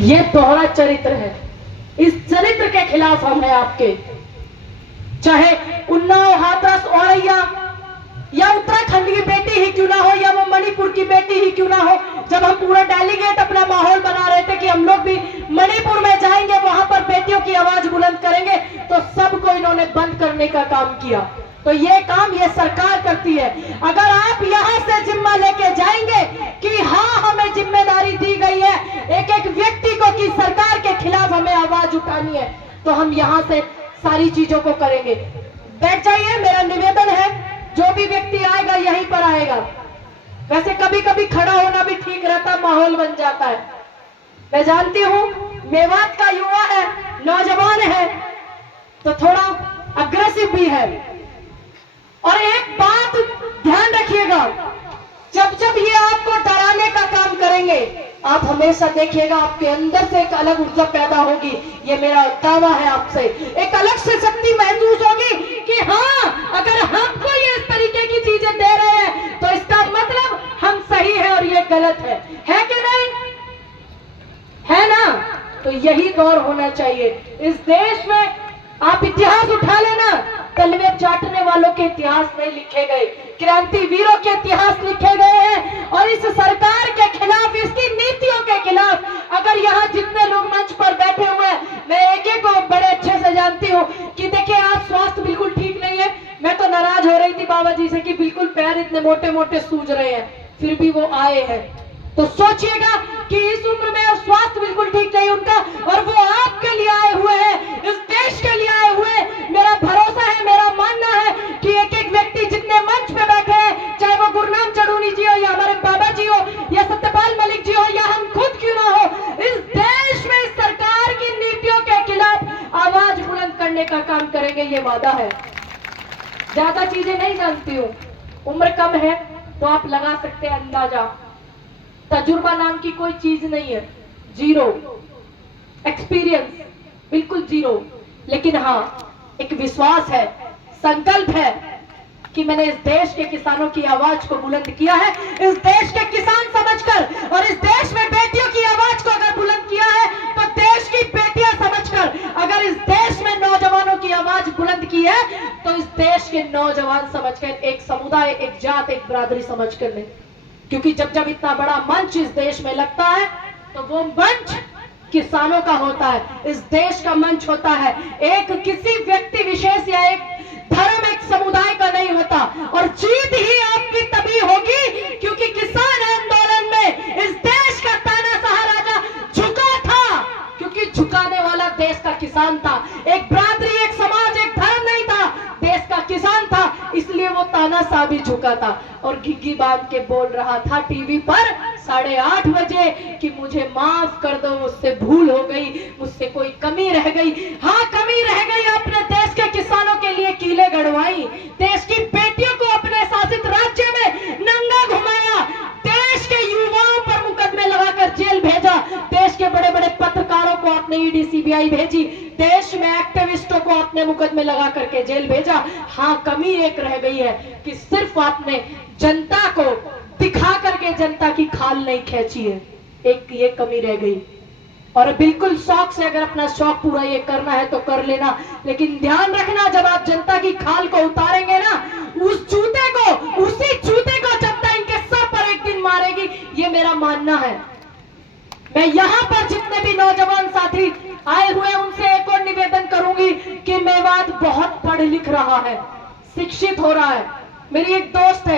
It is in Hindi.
ये दोहरा चरित्र है। इस चरित्र के खिलाफ हम हैं आपके। चाहे उन्नाव, हाथरस, औरैया या उत्तराखंड की बेटी ही क्यों ना हो, या वो मणिपुर की बेटी ही क्यों ना हो, जब हम पूरा डेलीगेट अपना माहौल बना रहे थे कि हम लोग भी मणिपुर में जाएंगे, वहां पर बेटियों की आवाज बुलंद करेंगे, तो सबको इन्होंने बंद करने का काम किया। तो ये काम ये सरकार करती है। अगर आप यहां से जिम्मा लेके जाएंगे कि हाँ हमें जिम्मेदारी दी गई है एक एक व्यक्ति को कि सरकार के खिलाफ हमें आवाज उठानी है, तो हम यहां से सारी चीजों को करेंगे। बैठ जाइए, मेरा निवेदन है, जो भी व्यक्ति आएगा यहीं पर आएगा। वैसे कभी कभी खड़ा होना भी ठीक रहता, माहौल बन जाता है। मैं जानती हूं मेवात का युवा है, नौजवान है, तो थोड़ा अग्रेसिव भी है। और एक बात ध्यान रखिएगा, जब जब ये आपको डराने का काम करेंगे, आप हमेशा देखिएगा आपके अंदर से एक अलग ऊर्जा पैदा होगी। ये मेरा दावा है आपसे। एक अलग से शक्ति महसूस होगी कि हाँ, अगर हमको ये इस तरीके की चीजें दे रहे हैं तो इसका मतलब हम सही है और ये गलत है कि नहीं? है ना? तो यही दौर होना चाहिए इस देश में। आप इतिहास उठा लेना, कलमे चाटने वालों के इतिहास नहीं लिखे गए, क्रांतिवीरों के इतिहास लिखे गए हैं। और इस सरकार के खिलाफ, इसकी नीतियों के खिलाफ, अगर यहाँ जितने लोग मंच पर बैठे हुए हैं, मैं एक एक को बड़े अच्छे से जानती हूँ कि देखिए आप स्वास्थ्य बिल्कुल ठीक नहीं है। मैं तो नाराज हो रही थी बाबा जी से कि बिल्कुल पैर इतने मोटे मोटे सूज रहे हैं, फिर भी वो आए हैं। तो सोचिएगा कि इस उम्र में स्वास्थ्य बिल्कुल ठीक नहीं उनका, और वो आपके लिए आए हुए हैं, इस देश के लिए आए हुए हैं। मेरा भरोसा है, मेरा मानना है कि एक एक व्यक्ति जितने मंच पे बैठे हैं, चाहे वो गुरनाम चढ़ूनी जी हो, या हमारे बाबा जी हो, या सत्यपाल मलिक जी हो, या हम खुद क्यों ना हो, इस देश में इस सरकार की नीतियों के खिलाफ आवाज बुलंद करने का काम करेंगे, ये वादा है। ज्यादा चीजें नहीं जानती हूँ, उम्र कम है तो आप लगा सकते हैं अंदाजा। तजुर्बा नाम की कोई चीज नहीं है, जीरो एक्सपीरियंस, बिल्कुल जीरो। लेकिन हाँ, एक विश्वास है, संकल्प है कि मैंने इस देश के किसानों की आवाज को बुलंद किया है, इस देश के किसान समझकर, और इस देश में बेटियों की आवाज को अगर बुलंद किया है तो देश की बेटियां समझकर, अगर इस देश में नौजवानों की आवाज बुलंद की है तो इस देश के नौजवान समझकर, एक समुदाय, एक जात, एक बरादरी समझकर नहीं। क्योंकि जब जब इतना बड़ा मंच इस देश में लगता है तो वो मंच किसानों का होता है, इस देश का मंच होता है, एक किसी व्यक्ति विशेष या एक धर्म, एक समुदाय का नहीं होता। और जीत ही आपकी तभी होगी क्योंकि किसान आंदोलन में इस देश का तानाशाह राजा झुका था, क्योंकि झुकाने वाला देश का किसान था। एक बरादरी, एक समाज, एक धर्म नहीं था, देश का किसान था, इसलिए वो तानाशाह भी झुका था। और घिग्गी बांध के बोल रहा था टीवी पर 8:30 बजे कि मुझे माफ कर दो, मुझसे भूल हो गई, मुझसे कोई कमी रह गई। हाँ, कमी रह गई, अपने देश के किसानों के लिए कीले गड़वाई, देश की बेटियों को अपने शासित राज्य में नंगा घुमाया, देश के युवाओं पर मुकदमे लगाकर जेल भेजा, देश के बड़े बड़े पत्रकारों को आपने ईडी सीबीआई भेजी, देश में एक्टिविस्टों को आपने मुकदमे लगा करके जेल भेजा। हाँ, कमी एक रह गई है कि सिर्फ आपने जनता को दिखा करके जनता की खाल नहीं खींची है, एक ये कमी रह गई। और बिल्कुल शौक से अगर अपना शौक पूरा ये करना है तो कर लेना, लेकिन ध्यान रखना, जब आप जनता की खाल को उतारेंगे ना, उस जूते को, उसी जूते को जनता इनके सर पर एक दिन मारेगी, ये मेरा मानना है। मैं यहाँ पर जितने भी नौजवान साथी आए हुए उनसे एक और निवेदन करूंगी कि मेवात बहुत पढ़ लिख रहा है, शिक्षित हो रहा है। मेरी एक दोस्त है,